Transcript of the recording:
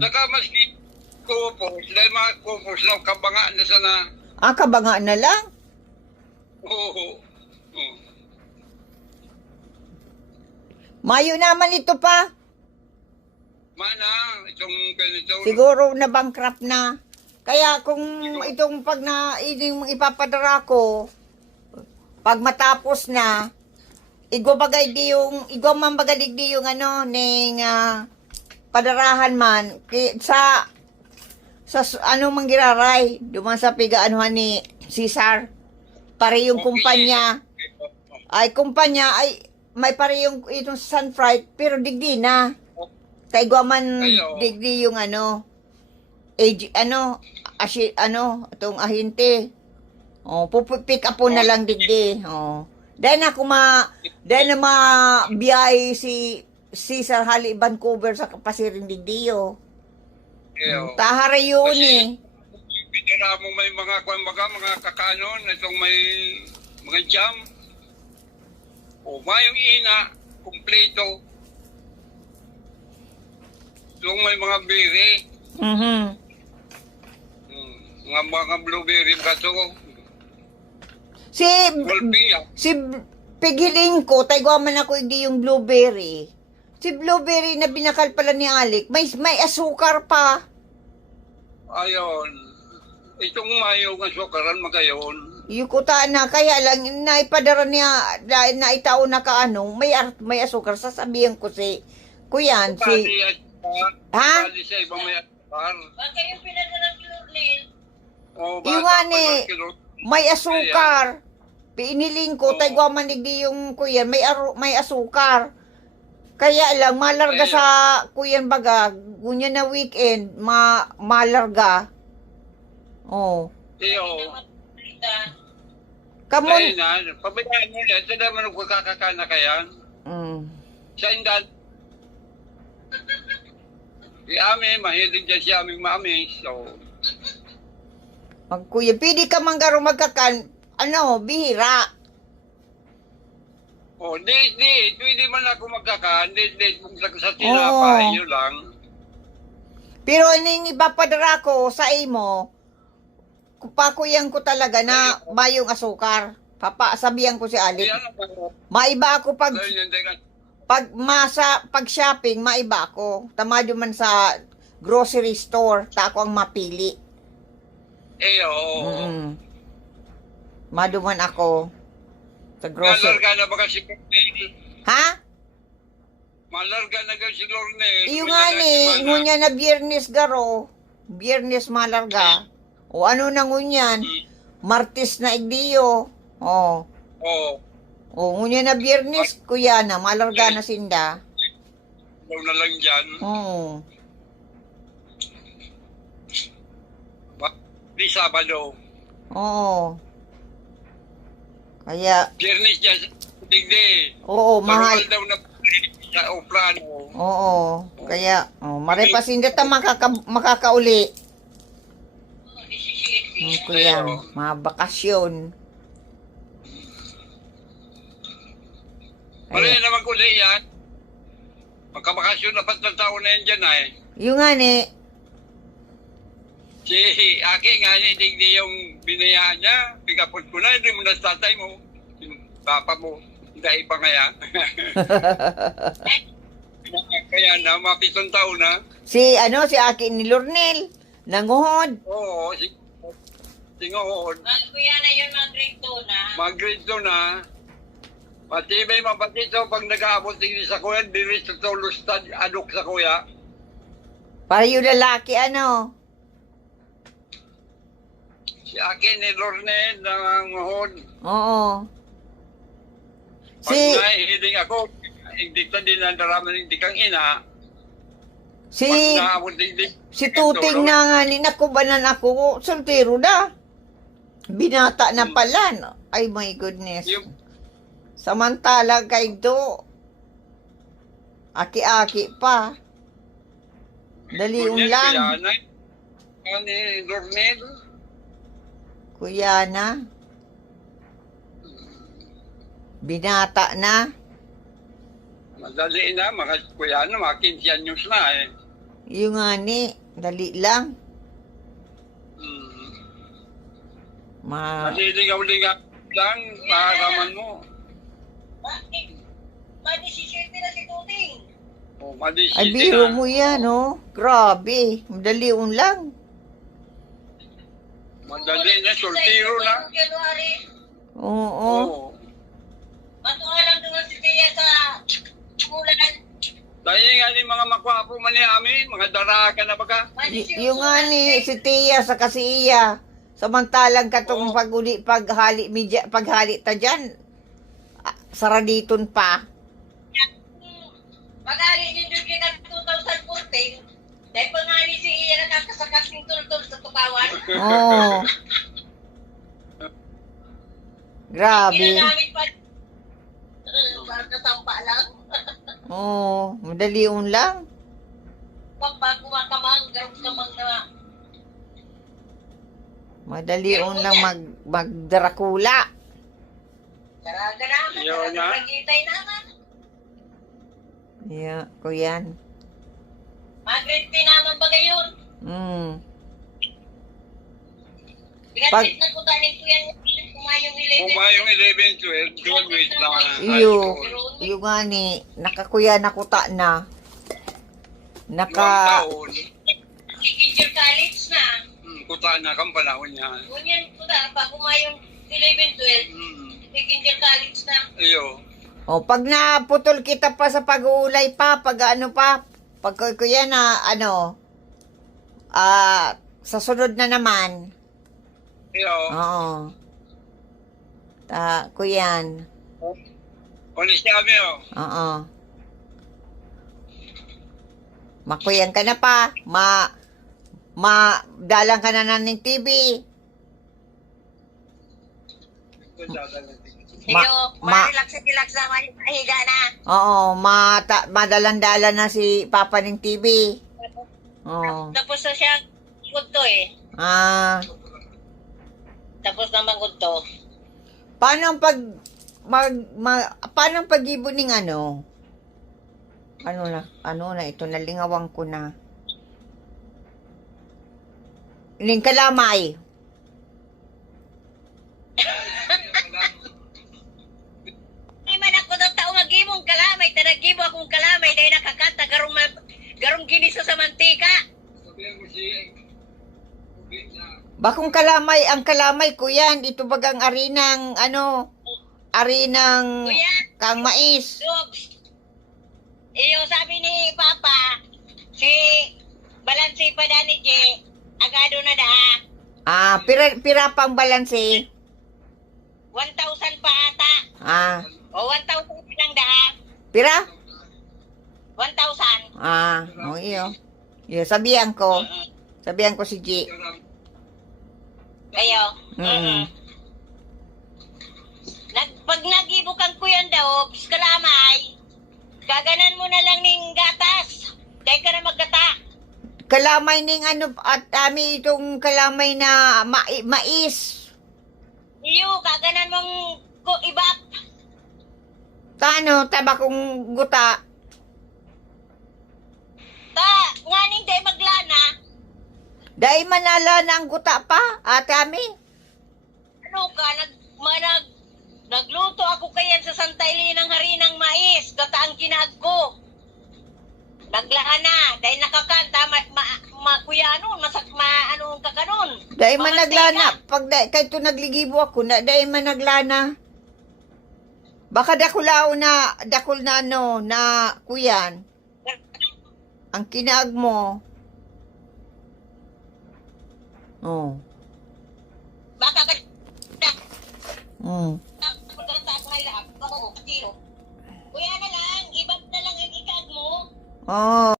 Saka maski kupos, dahil mga kupos na kabanga na sana. Kabanga na lang. Oo. Mayo naman ito pa. Mana, itong ganito. Siguro na bankrupt na. Kaya kung itong pag na ining ipapadara ko, pag matapos na, igwabagay di yung, igwamambagalig di yung ano, ning padarahan man, sa ano manggiraray, duman sa pigaanuhan ni Cesar, pare yung kumpanya, ay, may pare yung itong Sunfright, pero digdi na. Taigwaman digdi yung ano, itong ahinte. Pick up po na lang digdi. Dahil na biyay si Cesar Hali Vancouver sa Kapasiring digdiyo. Tahara yun eh. Pinira mo may mga kakanon, itong may mga jam. Mayong ina, kumpleto. Itong may mga berry. Mga blueberry ba ito? Si Pigiling ko, taigwaman ako hindi yung blueberry. Si blueberry na binakal pala ni Alec, may asukar pa. Ayon. Itong mayong asukaran magayon. Yukuta na, kaya lang, naipadara niya, naitao na kaano, may asukar, sasabihin ko si, kuyan, si... Ha? Bali sa ibang may asukar. Bakit yung pinadala ng Lurlin? Yung nga ni, may asukar. Piiniling ko, taigwa manig yung kuyan, may asukar. Kaya lang, malarga sa kuyan baga, gunya na weekend, malarga. Iyo. Kamon. Ayun na, pabayaan mo yan, sa naman nagkakakana kayan. Sa indan. Si Ami, mahilig dyan si aming mami, so... Kuya, pwede ka manggaro magkakan, bihira. Pwede man ako magkakan, kung sa tinapay, yun lang. Pero yung ipapadara ko sa imo, kupakuyang ko talaga na mayong asukar. Sabihan ko si Alec. Maiba ako pag shopping, maiba ako. Tamado man sa grocery store, tako ang mapili. Maduman ako sa grocery. Malarga na ba kasi Lornel? Ha? Malarga na kasi Lornel. Iyo nga ni, ngunya na biyernes garo. Biyernes malarga. O ano na ngunyan? Martes na igdiyo. Ngunya na biyernes, kuya na, malarga na sinda. Daw na lang dyan. Di Sabado. Kaya, Biyernes dyan sa Tigde. mahal. Marumal daw na sa Oplano. Kaya, marepasinda ta makakauli. Kuya, mga bakasyon. Malaya naman ko yan. Magkabakasyon na patang taon na yan dyan ay. Yung nga ni, Si Aki nga niya, hindi yung binayaan niya. Pigapot ko na, hindi mo na sa tatay mo. Yung papa mo, hindi pa nga yan. Kaya na, mga 7 taon na. si Aki ni Lornel, nanguhod. Oo, singohod. Kuya na yun, mag-grade 2 na. Mag-grade 2 na. Matibay mapatito pag nag-aabot din sa kuya, diris sa tulustad, adok sa kuya. Para yung lalaki, Si Aki ni Lornel, nanguhod. Pag nahihiling ako, hindi ka din nandaraman, hindi kang ina. Pag naabot din. Si Tuting na nga ni nakubanan ako, soltero na. Binata na pala. No? Ay my goodness. Samantala kay Do, aki-aki pa. Daliun lang. Kuya ni Lornel. Kuya na. Binata na. Madali na, mga kuya na, mga 15 anyos na eh. Yung nga ni, dali lang. Hmm. Ma, Maliligaw-ligaw lang, makakaman mo. Bakit? Madisisyon na si Tuting. O, madisisi ay biro na. mo yan, oh. Grabe, madaliun lang. Madali na, soltiro na. January. Oo. Oo. Matuwa lang doon si Tia sa mulan. Dahil nga ni mga makwapo man ni amin, mga daraga na baga. Yung nga ni, si Tia sa kasi iya. Samantalang katong paghali ta dyan, saraditon pa. Pag-ali ni Dugi ng 2014, dahil pa nga ni si Iya nakakasakas ng tultol sa tukawan. Oo. Grabe. Ginagamit pa. Parang kasampa lang. Oo, madaliun lang. Pagbakuha ka mang, garong ka mang na. Madaliun lang magdarakula. Daraga naman, Yun nga. nagitay naman. Yeah, ko yan. Mag-grade P naman ba gayon? Mm. Pinatit na ko tanin ko yan kumayong 11. Kumayong 11, 12, doon wait lang. Iyo, iyo nga ni, nakakuya na kuta na. Naka, taon, Teacher college na. kuta na kang panahon niya. Ngunyan ko na, pa kumayong 11, 12. Teacher college na. Iyo. oh, pag naputol kita pa sa pag-uulay pa, pag ano pa, pag kuya na, sa sunod na naman. Iyo. Oo. Kuyan. Onis kami, oh. Oo. Makuyan ka na pa. Dalang ka na ng TV. Relax na, mahiga na. Oo, madalan-dalan na si Papa ng TV. Oo. Tapos na siya, gudto eh. Tapos naman gudto. Paano ang paano ang pag-ibon ng ito nalingawang ko na. Ning kalamay. Di man ako ng tao magimong kalamay, tanagibo akong kalamay dahil nakakanta garong ginisa sa mantika. Sabihan mo siya. Bakong kalamay, ang kalamay ko yan. Ito bagang arinang, arinang Kuya, kang mais. dogs. Iyo sabi ni Papa, si Balansi pa da ni Je, agado na da. Pira pang balanse. 1,000 pa ata. O 1,000 lang da. Pira? 1,000. Iyo. Iyo, sabihan ko. Sabihan ko si G. Kayo. Pag nagibo kang kuyan daw, kalamay, gaganan mo na lang ning gatas. Dahil ka na maggata. Kalamay ning at itong kalamay na mais. Iyo, gaganan mong ibap. Tabakong guta. Nganing dahil maglana. Dahil manala na ang guta pa, atami. Ano ka, nagluto ako kayan sa Santay ng harinang mais. Gata ang kinag ko. Naglaan na, dahil nakakanta, kuya anong kakanon. Dahil managlana, kahit ito nagligibo ako, dahil managlana. Baka dakul na na kuyan. Ang kinaag mo. Oh. Baka ka Oh.